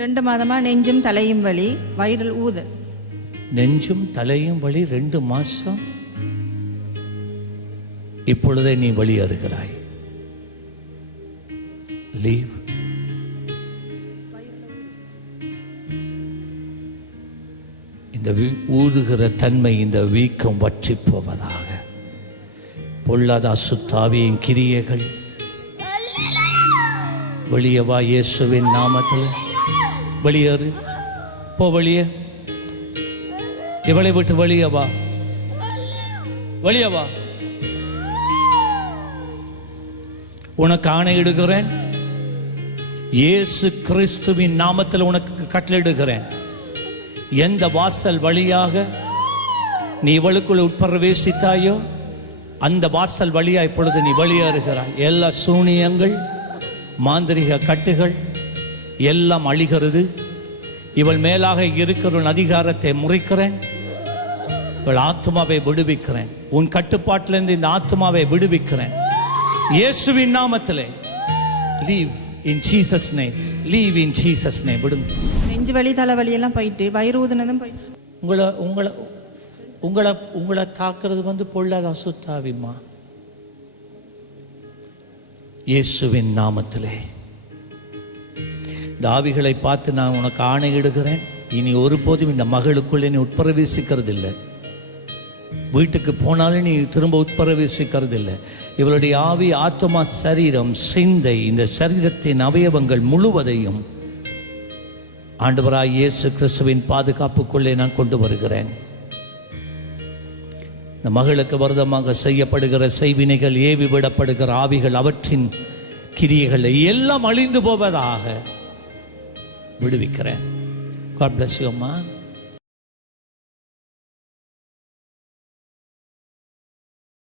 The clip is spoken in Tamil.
ரெண்டு மாதமா நெஞ்சும் தலையும் வலி வயிறில் ஊதல் நெஞ்சும் தலையும் வலி ரெண்டு மாசம்? இப்பொழுதே நீ வெளியேறுகிறாய் லீவ் இந்த வீ- ஊதுகிற தன்மை இந்த வீக்கம் வற்றி போவதாக பொல்லாத அசுத்தாவியின் கிரியைகள். வெளியே வா இயேசுவின் நாமத்தில். வெளியேறு. போ வெளியே. இவளை விட்டு வெளியே வா. வெளியே வா. உனக்கு ஆணையிடுகிறேன் இயேசு கிறிஸ்துவின் நாமத்தில் உனக்கு கட்டளிடுகிறேன் எந்த வாசல் வழியாக நீ இவளுக்குள்ள உட்பிரவேசித்தாயோ அந்த வாசல் வழியா இப்பொழுது நீ வெளியேறுகிறாய். எல்லா சூனியங்கள் மாந்திரிக கட்டுகள் எல்லாம் அழிகிறது. இவள் மேலாக இருக்கிற அதிகாரத்தை முறிக்கிறேன். இவள் ஆத்மாவை விடுவிக்கிறேன். உன் கட்டுப்பாட்டிலிருந்து இந்த ஆத்மாவை விடுவிக்கிறேன். இயேசுவின் நாமத்திலே. Leave in Jesus name leave in Jesus name விடுங்க. நெஞ்சு வலி தலைவலி எல்லாம் போயிட்டு வயிறு ஊதுனதும் போயிட்டு உங்களை உங்களை உங்களை உங்களை தாக்குறது வந்து பொல்லாத அசுத்தாவிம்மா இயேசுவின் நாமத்திலே. தாவிகளை பார்த்து நான் உனக்கு ஆணையிடுகிறேன் இனி ஒருபோதும் இந்த மகளுக்குள்ளே நீ உட்பிரவேசிக்கிறது இல்லை வீட்டுக்கு போனாலும் நீ திரும்ப உட்பிரவேசிக்கிறது இல்லை இவளுடைய ஆவி ஆத்மா சரீரம் சிந்தை இந்த சரீரத்தின் அவயவங்கள் முழுவதையும் ஆண்டவராய் இயேசு கிறிஸ்துவின் பாதுகாப்புக்குள்ளே நான் கொண்டு வருகிறேன். இந்த மகளுக்கு வருதமாக செய்யப்படுகிற செய்வினைகள் ஏவி விடப்படுகிற ஆவிகள் அவற்றின் கிரியைகள் எல்லாம் அழிந்து போவதாக விடுவிக்கிறேன். காட் பிளஸ் யூ அம்மா.